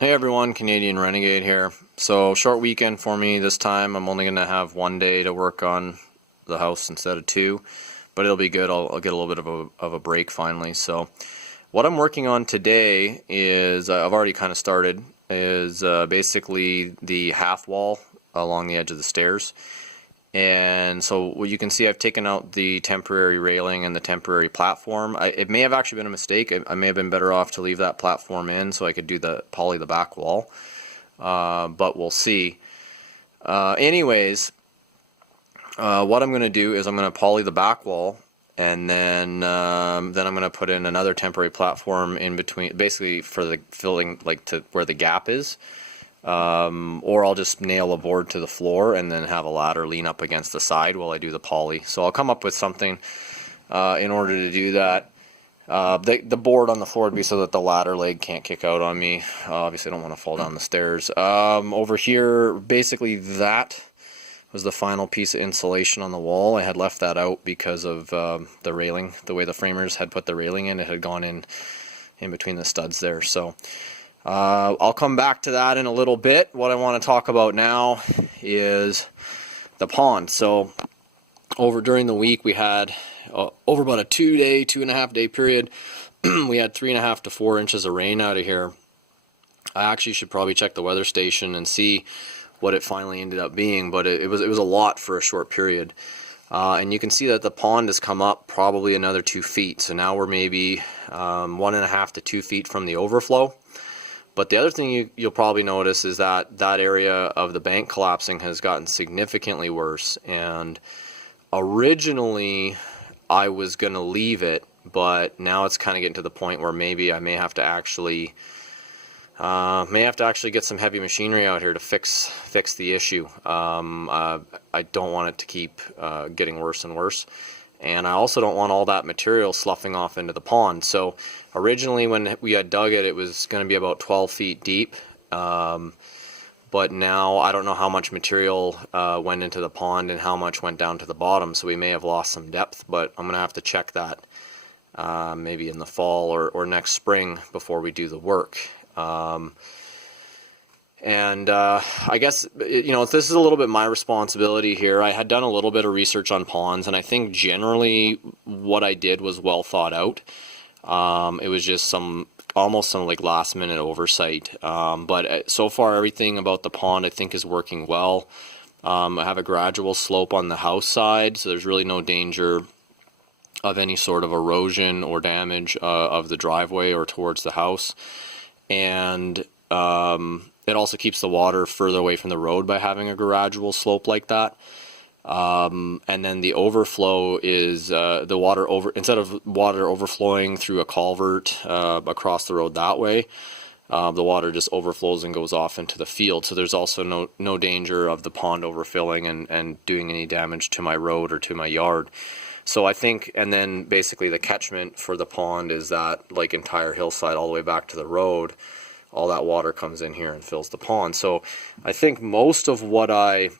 Hey everyone, Canadian Renegade here. So short weekend for me this time. I'm only going to have one day to work on the house instead of two, but it'll be good. I'll get a little bit of a break finally. So what I'm working on today is, I've already kind of started, is basically the half wall along the edge of the stairs. And so what you can see, I've taken out the temporary railing and the temporary platform. It may have actually been a mistake. I may have been better off to leave that platform in so I could do the poly the back wall, but we'll see. Anyways, what I'm going to do is I'm going to poly the back wall, and then I'm going to put in another temporary platform in between, basically for the filling, like to where the gap is. Or I'll just nail a board to the floor and then have a ladder lean up against the side while I do the poly. So I'll come up with something in order to do that. The board on the floor would be so that the ladder leg can't kick out on me. Obviously I don't want to fall down the stairs. Over here, basically that was the final piece of insulation on the wall. I had left that out because of the railing, the way the framers had put the railing in. It had gone in between the studs there. So I'll come back to that in a little bit. What I want to talk about now is the pond. So during the week we had over about a 2.5 day period we had 3.5 to 4 inches of rain out of here. I actually should probably check the weather station and see what it finally ended up being, but it was a lot for a short period. And you can see that the pond has come up probably another 2 feet. So now we're maybe 1.5 to 2 feet from the overflow. But the other thing you'll probably notice is that that area of the bank collapsing has gotten significantly worse. And originally I was going to leave it, but now it's kind of getting to the point where maybe I may have to actually get some heavy machinery out here to fix the issue. I don't want it to keep getting worse and worse. And I also don't want all that material sloughing off into the pond. So originally when we had dug it, it was going to be about 12 feet deep. But now I don't know how much material went into the pond and how much went down to the bottom. So we may have lost some depth, but I'm going to have to check that maybe in the fall or next spring before we do the work. I guess, this is a little bit my responsibility here. I had done a little bit of research on ponds, and I think generally what I did was well thought out. It was just almost some like last minute oversight. But so far everything about the pond I think is working well. I have a gradual slope on the house side, so there's really no danger of any sort of erosion or damage of the driveway or towards the house. And it also keeps the water further away from the road by having a gradual slope like that. And then the overflow is the water instead of water overflowing through a culvert across the road that way, the water just overflows and goes off into the field. So there's also no danger of the pond overfilling and doing any damage to my road or to my yard. So I think, and then basically the catchment for the pond is that like entire hillside all the way back to the road. All that water comes in here and fills the pond. So I think most of what I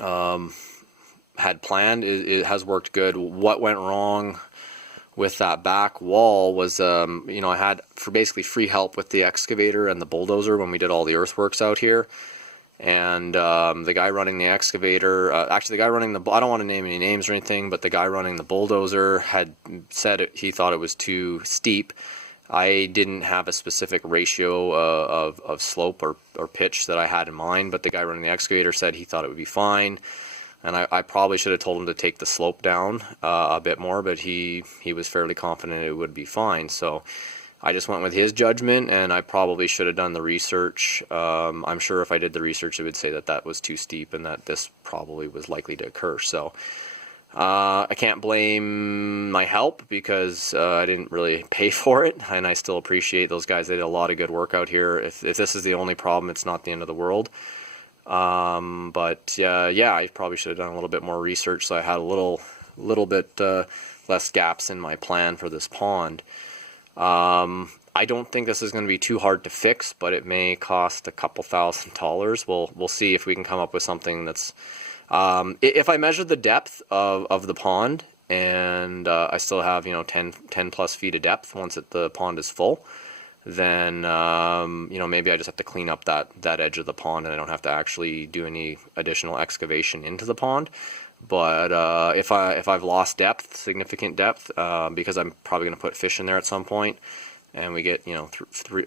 had planned it has worked good. What went wrong with that back wall was, I had basically free help with the excavator and the bulldozer when we did all the earthworks out here. And the guy running the excavator, actually the guy running I don't want to name any names or anything, but the guy running the bulldozer had said he thought it was too steep. I didn't have a specific ratio of slope or pitch that I had in mind, but the guy running the excavator said he thought it would be fine. And I probably should have told him to take the slope down a bit more, but he was fairly confident it would be fine. So I just went with his judgment, and I probably should have done the research. I'm sure if I did the research, it would say that was too steep and that this probably was likely to occur. So I can't blame my help because I didn't really pay for it, and I still appreciate those guys. They did a lot of good work out here. If this is the only problem, it's not the end of the world. I probably should have done a little bit more research, so I had a little bit less gaps in my plan for this pond. I don't think this is going to be too hard to fix, but it may cost a couple $1,000s. We'll see if we can come up with something that's if I measure the depth of the pond, and I still have 10 plus feet of depth once the pond is full, then you know, maybe I just have to clean up that edge of the pond, and I don't have to actually do any additional excavation into the pond. But if I've lost depth, significant depth, because I'm probably going to put fish in there at some point, and we get, you know,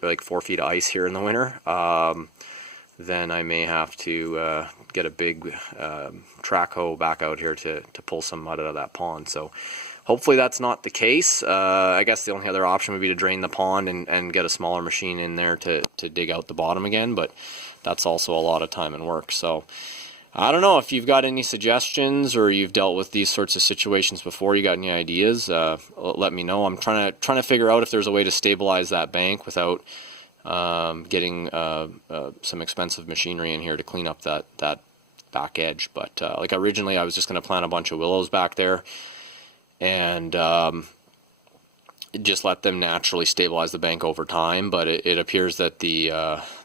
like 4 feet of ice here in the winter, then I may have to get a big track hoe back out here to pull some mud out of that pond. So hopefully that's not the case. I guess the only other option would be to drain the pond and get a smaller machine in there to dig out the bottom again, but that's also a lot of time and work. So I don't know if you've got any suggestions, or you've dealt with these sorts of situations before. You got any ideas? Let me know. I'm trying to figure out if there's a way to stabilize that bank without getting some expensive machinery in here to clean up that back edge. But like originally, I was just going to plant a bunch of willows back there and just let them naturally stabilize the bank over time, but it appears that the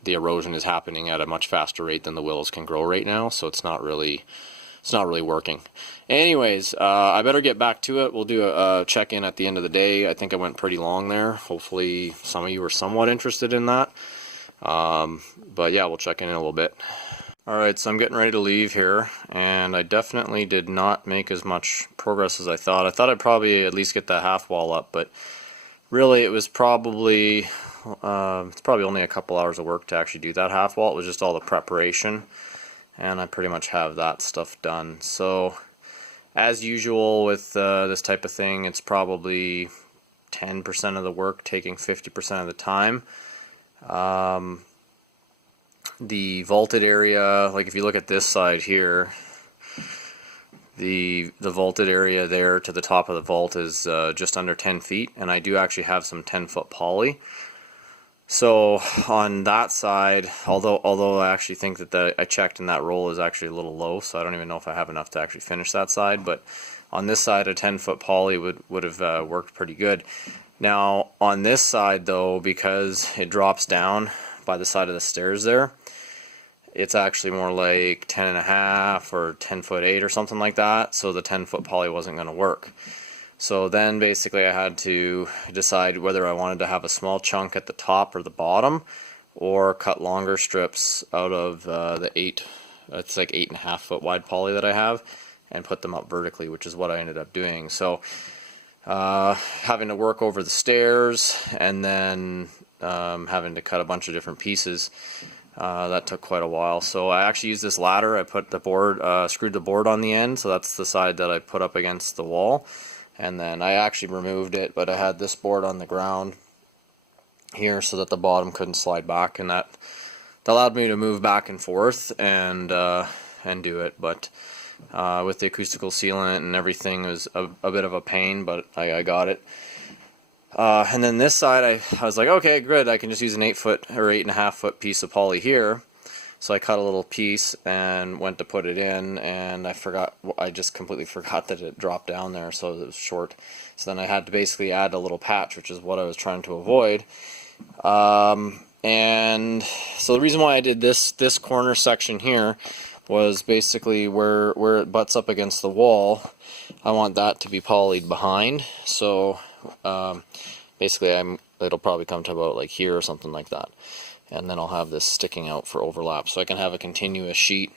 erosion is happening at a much faster rate than the willows can grow right now, so it's not really working. Anyways, I better get back to it. We'll do a check-in at the end of the day. I think I went pretty long there. Hopefully some of you were somewhat interested in that. But yeah, we'll check in a little bit. Alright, so I'm getting ready to leave here, and I definitely did not make as much progress as I thought. I thought I'd probably at least get that half wall up, but really it was probably it's probably only a couple hours of work to actually do that half wall. It was just all the preparation, and I pretty much have that stuff done. So as usual with this type of thing, it's probably 10% of the work taking 50% of the time. The vaulted area, like if you look at this side here, the vaulted area there to the top of the vault is just under 10 feet, and I do actually have some 10-foot poly. So on that side, although I actually think that I checked and that roll is actually a little low, so I don't even know if I have enough to actually finish that side, but on this side a 10-foot poly would have worked pretty good. Now on this side though, because it drops down by the side of the stairs there, it's actually more like 10.5 or 10'8" or something like that, so the 10-foot poly wasn't going to work. So then basically I had to decide whether I wanted to have a small chunk at the top or the bottom, or cut longer strips out of the it's like 8.5 foot wide poly that I have, and put them up vertically, which is what I ended up doing. So having to work over the stairs, and then having to cut a bunch of different pieces, that took quite a while. So I actually used this ladder. I put the board, screwed the board on the end, so that's the side that I put up against the wall. And then I actually removed it, but I had this board on the ground here so that the bottom couldn't slide back, and that allowed me to move back and forth and do it. But with the acoustical sealant and everything, it was a bit of a pain, but I got it. And then this side, I was like, okay, good, I can just use an 8-foot or 8.5 foot piece of poly here. So I cut a little piece and went to put it in, and I just completely forgot that it dropped down there, so it was short. So then I had to basically add a little patch, which is what I was trying to avoid. And so the reason why I did this corner section here was basically where it butts up against the wall. I want that to be polyed behind, so basically it'll probably come to about like here or something like that, and then I'll have this sticking out for overlap, so I can have a continuous sheet.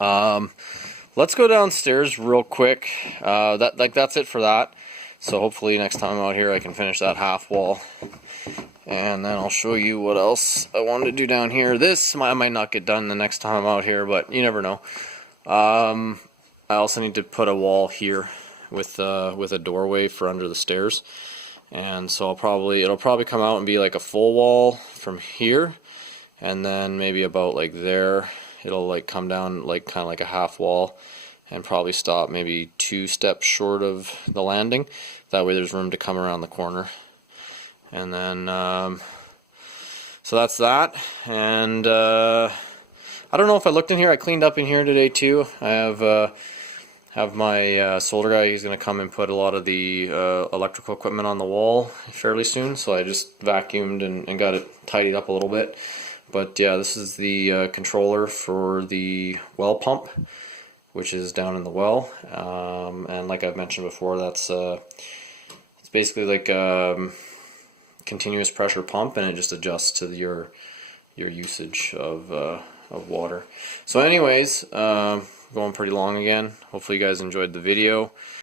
Let's go downstairs real quick. That's it for that. So hopefully next time I'm out here I can finish that half wall, and then I'll show you what else I wanted to do down here. I might not get done the next time I'm out here, but you never know. I also need to put a wall here with a doorway for under the stairs, and so it'll probably come out and be like a full wall from here, and then maybe about like there it'll like come down like kind of like a half wall, and probably stop maybe 2 steps short of the landing. That way there's room to come around the corner. And then so that's that. And I don't know if I looked in here. I cleaned up in here today too. I have my solder guy. He's going to come and put a lot of the electrical equipment on the wall fairly soon, so I just vacuumed and got it tidied up a little bit. But yeah, this is the controller for the well pump, which is down in the well, and like I've mentioned before, that's it's basically like continuous pressure pump, and it just adjusts to your usage of water. So anyways, going pretty long again. Hopefully you guys enjoyed the video.